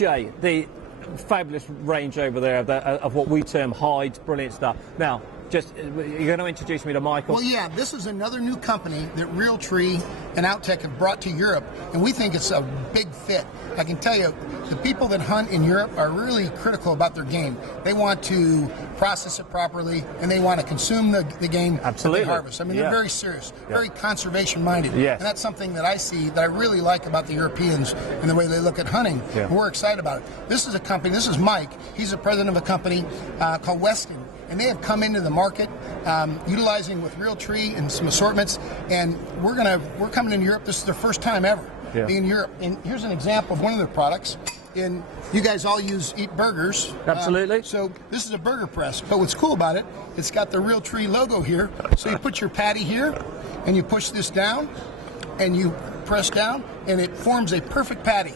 Jay, the fabulous range over there of what we term hides, brilliant stuff. Now, just, you're going to introduce me to Michael? Well, yeah, this is another new company that Realtree and Outtech have brought to Europe, and we think it's a big fit. I can tell you, the people that hunt in Europe are really critical about their game. They want to process it properly, and they want to consume the game that they harvest. I mean, they're very serious, very conservation-minded. Yes. And that's something that I see that I really like about the Europeans and the way they look at hunting. Yeah. And we're excited about it. This is a company, this is Mike. He's the president of a company called Weston. And they have come into the market utilizing with Realtree and some assortments, and we're coming into Europe. This is their first time ever being in Europe. And here's an example of one of their products. And you guys all eat burgers. Absolutely. So this is a burger press. But what's cool about it, it's got the Realtree logo here. So you put your patty here, and you push this down, and you press down, and it forms a perfect patty.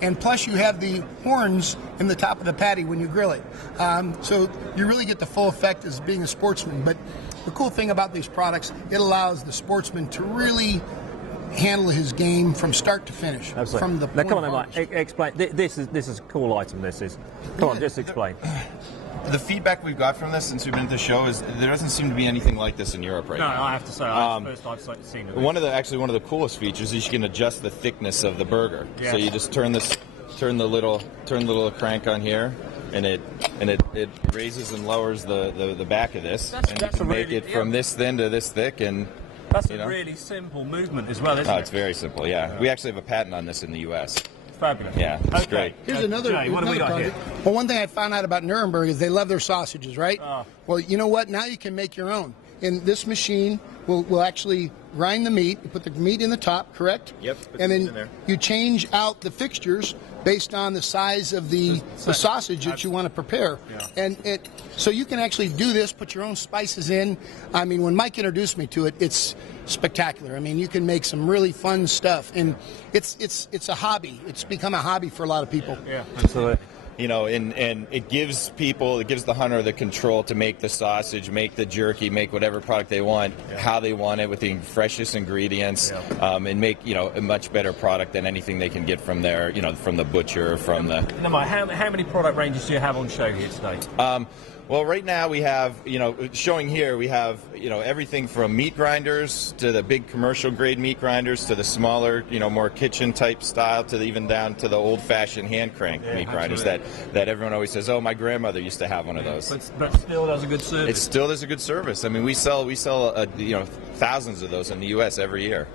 And plus you have the horns in the top of the patty when you grill it. So you really get the full effect as being a sportsman. But the cool thing about these products, it allows the sportsman to really handle his game from start to finish. Absolutely. From the now, come on, Mike, explain. This is a cool item, this is. Come on, just explain. The feedback we've got from this since we've been at the show is there doesn't seem to be anything like this in Europe right now. No, I have to say, it's the first I've seen it. One of the coolest features is you can adjust the thickness of the burger. Yes. So you just turn the little crank on here, and it raises and lowers the back of this, and you can make it from this thin to this thick, and that's a really simple movement as well, isn't it? It's very simple. Yeah, we actually have a patent on this in the U.S. Fabulous. Yeah, it's great. Here's another project. Well, one thing I found out about Nuremberg is they love their sausages, right? Well, you know what? Now you can make your own. And this machine will actually grind the meat. You put the meat in the top, correct? Yep. And then you change out the fixtures based on the size of the sausage that you want to prepare. Yeah. And so you can actually do this, put your own spices in. I mean, when Mike introduced me to it, it's spectacular. I mean, you can make some really fun stuff, and it's a hobby. It's become a hobby for a lot of people. Yeah, absolutely. You know, and it gives the hunter the control to make the sausage, make the jerky, make whatever product they want, how they want it, with the freshest ingredients, and make a much better product than anything they can get from from the butcher, from the. How many product ranges do you have on show here today? Well, right now we have, showing here, we have, everything from meat grinders to the big commercial grade meat grinders to the smaller, more kitchen type style, to even down to the old-fashioned hand crank meat grinders that everyone always says, oh, my grandmother used to have one of those. But still does a good service. It still does a good service. I mean, we sell thousands of those in the U.S. every year.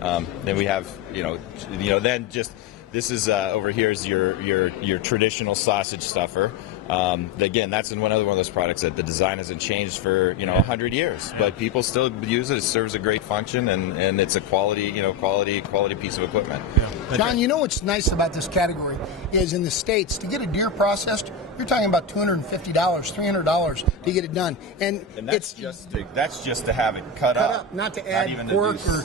Yeah. Then we have, then just. This is over here is your traditional sausage stuffer. Again, that's in one of those products that the design hasn't changed for 100 years, but people still use it. It serves a great function, and it's a quality piece of equipment. Yeah. John, you know what's nice about this category is in the States, to get a deer processed, you're talking about $250, $300 to get it done, and that's just to have it cut up, not to add pork or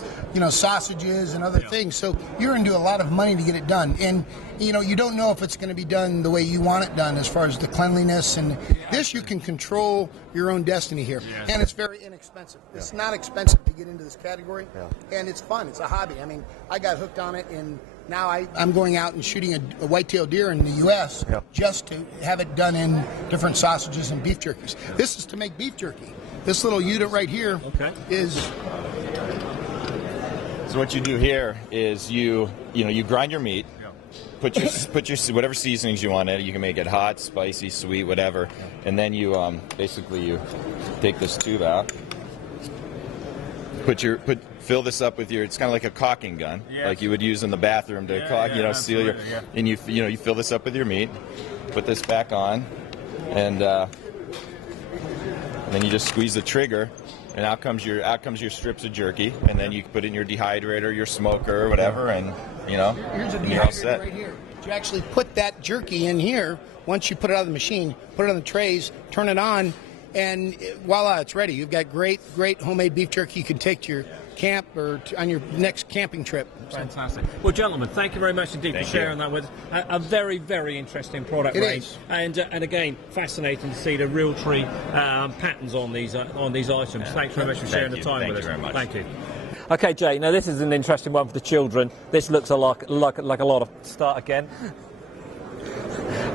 sausages and other things. So you're into a lot of money to get it done, and you don't know if it's going to be done the way you want it done as far as the cleanliness, and this you can control your own destiny here. Yes. And it's very inexpensive. It's not expensive to get into this category, and it's fun. It's a hobby. I mean, I got hooked on it, and now I'm going out and shooting a white-tailed deer in the U.S. just to have it done in different sausages and beef jerkies. This is to make beef jerky. This little unit right here is. So what you do here is you grind your meat. Put your whatever seasonings you want in it. You can make it hot, spicy, sweet, whatever. And then you basically you take this tube out. Fill this up with it's kind of like a caulking gun, like you would use in the bathroom to caulk, seal your. And you fill this up with your meat. Put this back on, and then you just squeeze the trigger. And out comes your strips of jerky, and then you put it in your dehydrator, your smoker, or whatever, and here's a dehydrator right here. You actually put that jerky in here. Once you put it out of the machine, put it on the trays, turn it on, and voila, it's ready. You've got great homemade beef jerky you can take to your camp or on your next camping trip. Fantastic. Well, gentlemen, thank you very much indeed for sharing that with us. A very, very interesting product range, and again, fascinating to see the Realtree patterns on these items. Thanks very much for sharing the time with us. Thank you very much. Thank you. Okay, Jay. Now this is an interesting one for the children. This looks like a lot of start again.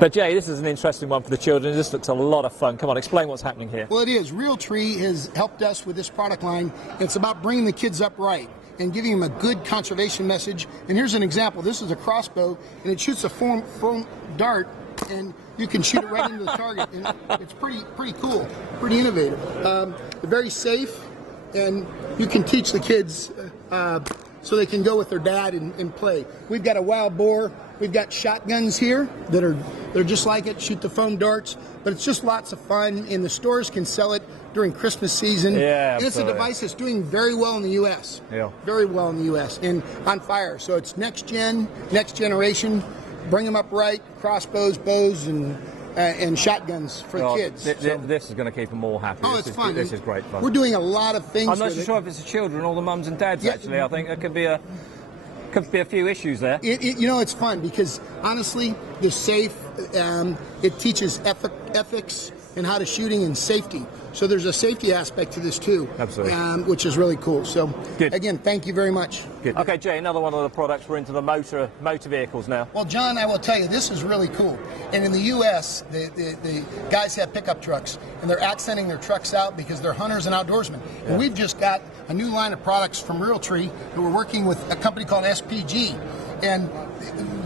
But Jay, this is an interesting one for the children. This looks a lot of fun. Come on, explain what's happening here. Well, it is. Realtree has helped us with this product line. It's about bringing the kids up right and giving them a good conservation message. And here's an example. This is a crossbow, and it shoots a foam dart, and you can shoot it right into the target. And it's pretty cool, pretty innovative. Very safe, and you can teach the kids so they can go with their dad and play. We've got a wild boar. We've got shotguns here they're just like it, shoot the foam darts, but it's just lots of fun, and the stores can sell it during Christmas season. Yeah, and it's a device that's doing very well in the U.S. Yeah. Very well in the U.S. and on fire. So it's next generation. Bring them up right, crossbows, bows, and shotguns for the kids. This is going to keep them all happy. Oh, it's fun. This is great fun. We're doing a lot of things. I'm not so sure if it's the children or the mums and dads. Yeah. Actually, I think there could be a few issues there. You know, it's fun because honestly, they're safe. It teaches ethics and how to shooting and safety. So there's a safety aspect to this too. Absolutely. Which is really cool. So good. Again, thank you very much. Good. Okay, Jay, another one of the products. We're into the motor vehicles now. Well, John, I will tell you, this is really cool. And in the U.S., the guys have pickup trucks, and they're accenting their trucks out because they're hunters and outdoorsmen. Yeah. And we've just got a new line of products from Realtree that we're working with a company called SPG. And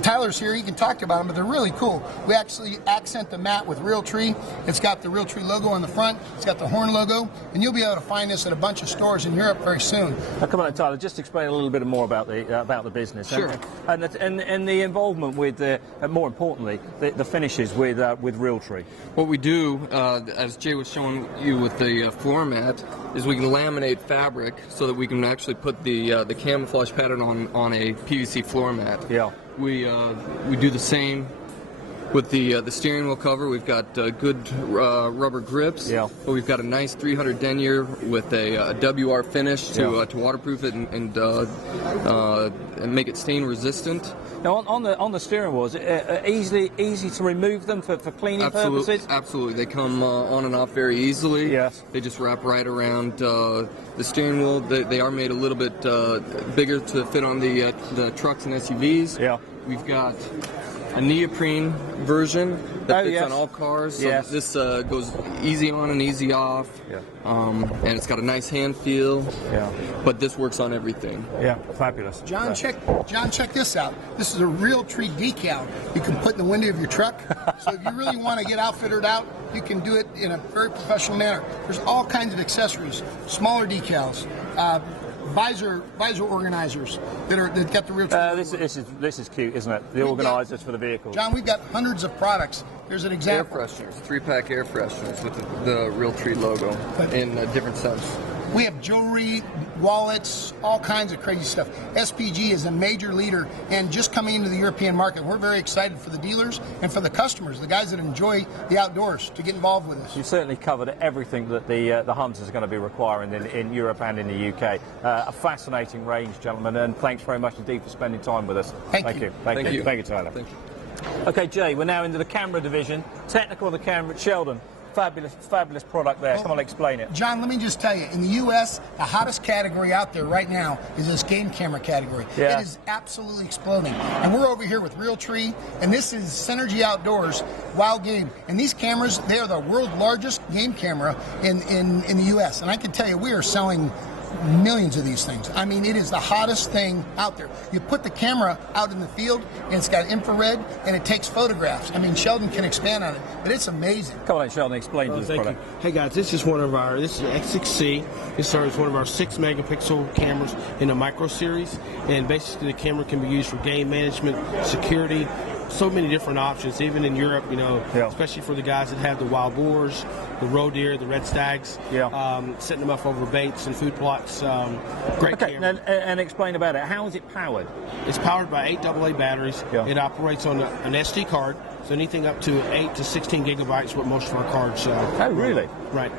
Tyler's here, he can talk about them, but they're really cool. We actually accent the mat with Realtree. It's got the Realtree logo on the front, it's got the horn logo, and you'll be able to find this at a bunch of stores in Europe very soon. Now, come on, Tyler, just explain a little bit more about the business. Sure. And the involvement with, more importantly, the finishes with Realtree. What we do, as Jay was showing you with the floor mat, is we can laminate fabric so that we can actually put the camouflage pattern on a PVC floor mat. Yeah. We do the same with the steering wheel cover. We've got good rubber grips. Yeah. But we've got a nice 300 denier with a WR finish to waterproof it and make it stain resistant. Now on the steering wheels, easy to remove them for cleaning purposes. Absolutely, they come on and off very easily. Yes. They just wrap right around the steering wheel. They are made a little bit bigger to fit on the trucks and SUVs. Yeah. We've got a neoprene version that fits on all cars. So this goes easy on and easy off. Yeah. And it's got a nice hand feel. Yeah. But this works on everything. Yeah, fabulous. John, check this out. This is a Realtree decal you can put in the window of your truck. So if you really want to get outfitted out, you can do it in a very professional manner. There's all kinds of accessories, smaller decals, visor organizers that got the Realtree. This is cute, isn't it? The organizers for the vehicles. John, we've got hundreds of products. Here's an example. Air fresheners, 3-pack air fresheners with the Realtree logo in different scents. We have jewelry, wallets, all kinds of crazy stuff. SPG is a major leader, and just coming into the European market, we're very excited for the dealers and for the customers, the guys that enjoy the outdoors, to get involved with us. You've certainly covered everything that the hunters are going to be requiring in Europe and in the UK. A fascinating range, gentlemen, and thanks very much indeed for spending time with us. Thank you. Thank you, Tyler. Thank you. Okay, Jay, we're now into the camera division. Technical on the camera, Sheldon. Fabulous product there. Come on, explain it. John, let me just tell you, in the U.S., the hottest category out there right now is this game camera category. Yeah. It is absolutely exploding. And we're over here with Realtree, and this is Synergy Outdoors Wild Game. And these cameras, they are the world's largest game camera in the U.S. And I can tell you, we are selling millions of these things. I mean, it is the hottest thing out there. You put the camera out in the field, and it's got infrared, and it takes photographs. I mean, Sheldon can expand on it, but it's amazing. Come on, Sheldon, explain this product. Hey guys, this is X6C. This is one of our 6 megapixel cameras in a micro series, and basically the camera can be used for game management, security, so many different options, even in Europe, especially for the guys that have the wild boars, the roe deer, the red stags, setting them up over baits and food plots. Great camera. And explain about it. How is it powered? It's powered by 8 AA batteries. Yeah. It operates on an SD card, so anything up to 8 to 16 gigabytes, what most of our cards. Oh, really? Right.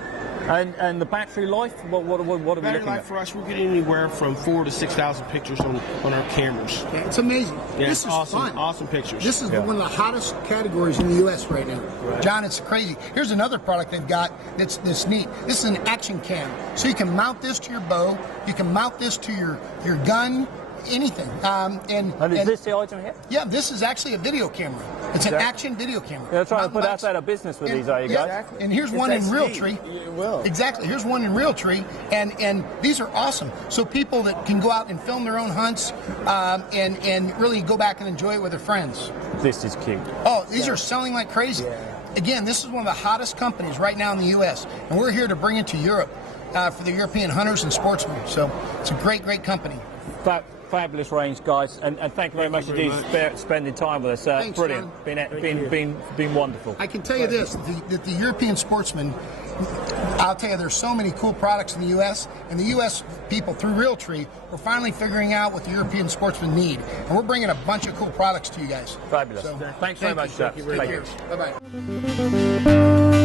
And the battery life? What are we looking at? Battery life for us, we're getting anywhere from 4,000 to 6,000 pictures on our cameras. Yeah, it's amazing. Yeah, this is awesome, fun. Awesome pictures. This is one of the hottest categories in the U.S. right now. Right. John, it's crazy. Here's another product they've got that's neat. This is an action cam. So you can mount this to your bow. You can mount this to your gun. anything. And is this the item here? Yeah, this is actually a video camera. It's an action video camera. They're trying to put us out of business with these, are you guys? Exactly. And here's one in Realtree. Exactly. Here's one in Realtree, and these are awesome. So people that can go out and film their own hunts, and really go back and enjoy it with their friends. This is cute. Oh, these are selling like crazy. Again, this is one of the hottest companies right now in the U.S., and we're here to bring it to Europe for the European hunters and sportsmen. So it's a great, great company. Fabulous range, guys, and thank you very much indeed for spending time with us. Thanks, brilliant, been wonderful. I can tell you this: that the European sportsmen, I'll tell you, there's so many cool products in the U.S. and the U.S. people through Realtree are finally figuring out what the European sportsmen need, and we're bringing a bunch of cool products to you guys. Fabulous. So, Thanks very much, sir. Thank you. Bye bye.